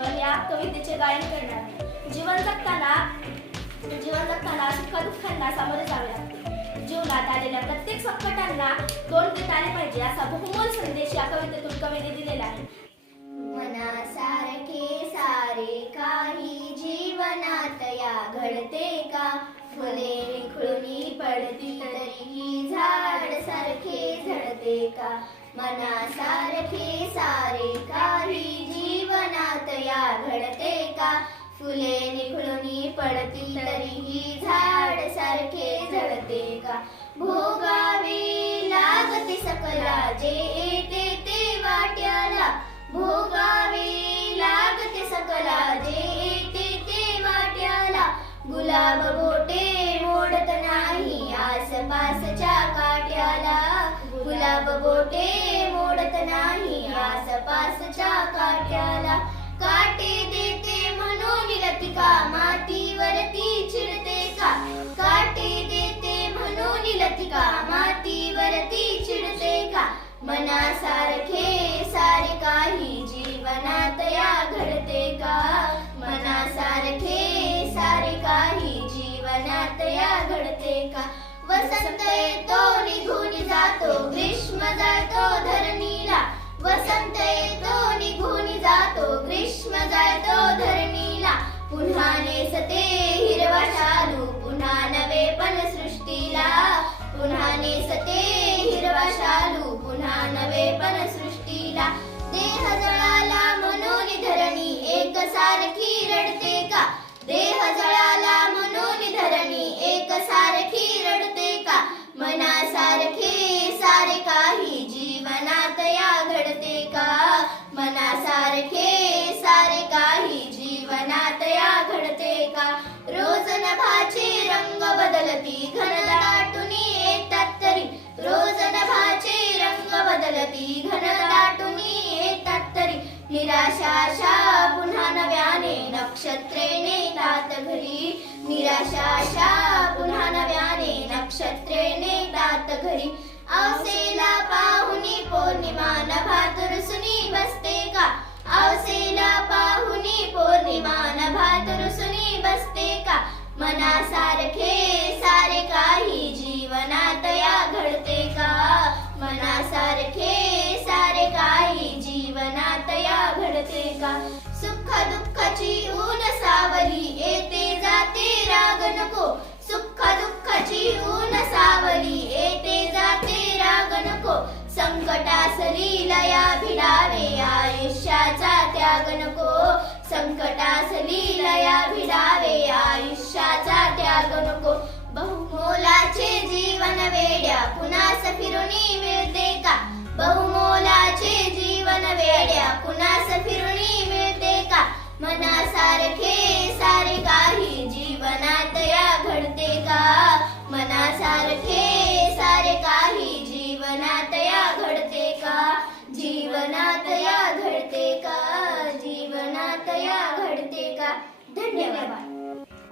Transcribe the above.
जीवन या कवितेचे गायन करणार आहे. जीवन जगताना जीवन जगताना सुखदुःखांना सामोरे जावे लागते? जीवनात आलेल्या प्रत्येक संकटांना तोंड देता आले पाहिजे असा बहुमोल संदेश या कवितेतून कवीने दिलेला आहे. मनासारखे सारे काही जीवनात या घडते का? फुले निखळूनी पडती तरीही झाड सारखे झडते का? मनासारखे सारे काही जीवनात फुले निखळून पडतील तरीही झाड सारखे झडते का? भोगावी लागते सकला जे येते ते वाट्याला. भोगावी लागते सकला जे येते ते वाट्याला. गुलाब गोटे मोडत नाही आसपासच्या काट्याला. गुलाब गोटे मोडत नाही आसपासच्या काट्याला. का? लतिका मातीवरती चिडते का? काटे देते म्हणून लतिका मातीवरती चिडते का? मनासारखे सारे काही जीवनात या घडते का? मनासारखे सारे काही जीवनात या घडते का? वसंत येतो निघून जातो ग्रीष्म जातो धरणीला. वसंत येतो निघून जातो ग्रीष्म जातो धरणीला. पुन्हा नेसते हिरवा शालू पुन्हा नवे पण सृष्टीला रंग बदलती घन दाटुनी येतात तरी. निराशाशा पुन्हा नव्याने नक्षत्रे नेतात घरी. निराशाशा पुन्हा नव्याने नक्षत्रे नेतात घरी. अवसेला पाहुनी पौर्णिमा नभा सुनी बसते का? अवसेला पाहुनी पौर्णिमा नभा सुनी बसते का? मनासारखे घडते का? सुख दुःखाची ऊन सावली येते जाते राग नको. सुख दुःखाची ऊन सावली येते जाते राग नको. संकटासली लया भिडावे आयुष्याचा त्याग नको. संकटासली लया भिडावे आयुष्याचा त्याग नको. बहुमोलाचे जीवन वेड्या पुन्हा सफिरुनी मिळते का? बहुमोलाचे जीवन वेड्या पुन्हा जीवनात या घडते का? जीवनात या घडते का? धन्यवाद.